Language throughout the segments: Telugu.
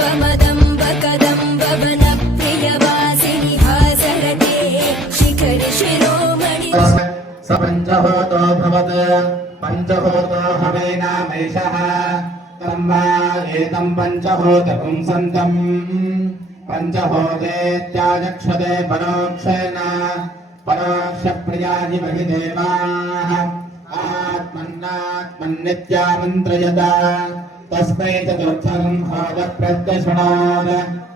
कदम्ब कदम्ब वन प्रियवासिनि हासरते शिखरि शिरोमणि स पञ्चहोतो भवत् पञ्चहोतो हवेनामेषः तं वा एतं पञ्चहोतकं सन्तम् पञ्चहोतेत्याचक्षते परोक्षेण परोक्षप्रियानि बहि देवाः आत्मन्नात्मन्नित्यामन्त्रयत तस्मै चतुर्थं होत प्रत्यशणात्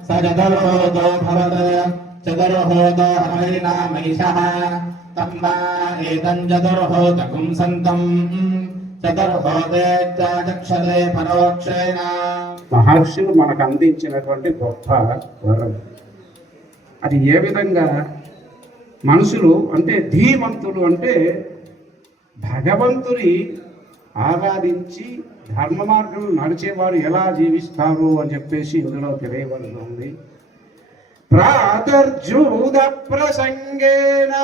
स चतुर्होतो भवत् चतुर्होतो हवैनामैषः तं वा एतं चतुर्होतकं सन्तम् చతుర్హోదేత్యాచక్షతే పరోక్షేణ. మహర్షులు మనకు అందించినటువంటి గొప్ప వరం. అది ఏ విధంగా మనుషులు అంటే ధీమంతులు అంటే భగవంతుని ఆరాధించి ధర్మ మార్గంలో నడిచేవారు ఎలా జీవిస్తారు అని చెప్పేసి ఇందులో తెలియబడుతుంది. ప్రాతర్జూద ప్రసంగేన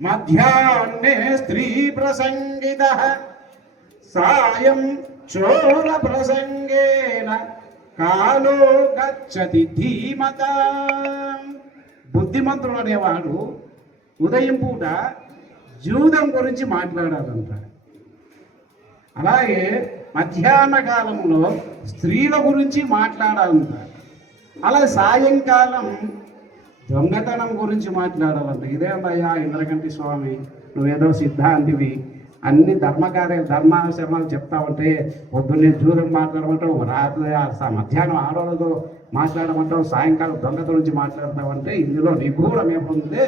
మధ్యాహ్నే స్త్రీ ప్రసంగిత సాయం చోర ప్రసంగేన కాలో గచ్చతి ధీమత. బుద్ధిమంతుడు అనేవాడు ఉదయం పూట జూదం గురించి మాట్లాడాలంట. అలాగే మధ్యాహ్న కాలంలో స్త్రీల గురించి మాట్లాడాలంట. అలా సాయంకాలం దొంగతనం గురించి మాట్లాడాలంట. ఇదేంటయ్యా ఇంద్రకంటి స్వామి, నువ్వేదో సిద్ధాంతివి, అన్ని ధర్మాశ్రమాలు చెప్తావంటే పొద్దున్నే జూదం మాట్లాడమంటావు, రాత్రి మధ్యాహ్నం ఆడవాళ్ళతో మాట్లాడమంటావు, సాయంకాలం దొంగత గురించి మాట్లాడతావంటే ఇందులో నిగూఢం ఏముంది?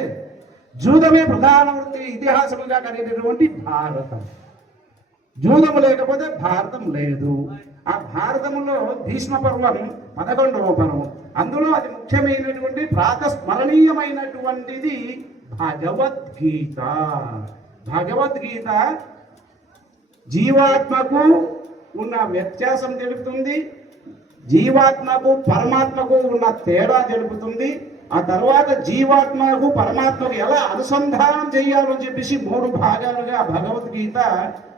జూదమే ప్రధాన వృత్తి ఇతిహాసముగా కలిగినటువంటి భారతం. జూదము లేకపోతే భారతం లేదు. ఆ భారతంలో భీష్మ పర్వం 11వ పర్వం. అందులో అది ముఖ్యమైనటువంటి ప్రాతస్మరణీయమైనటువంటిది భగవద్గీత. భగవద్గీత జీవాత్మకు ఉన్న వ్యత్యాసం తెలుపుతుంది, జీవాత్మకు పరమాత్మకు ఉన్న తేడా తెలుపుతుంది. ఆ తర్వాత జీవాత్మకు పరమాత్మకు ఎలా అనుసంధానం చేయాలని చెప్పేసి 3 భాగాలుగా భగవద్గీత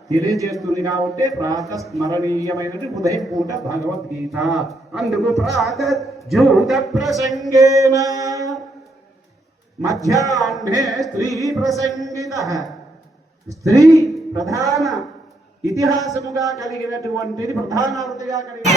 తెలియజేస్తుంది. కాబట్టి ప్రాతస్మరణీయమైనది ఉదయం పూట భగవద్గీత. అందుకు ప్రాతర్జూద ప్రసంగేన మధ్యాహ్నే స్త్రీ ప్రసంగిత. స్త్రీ ప్రధాన ఇతిహాసముగా కలిగినటువంటిది, ప్రధాన వృత్తిగా కలిగిన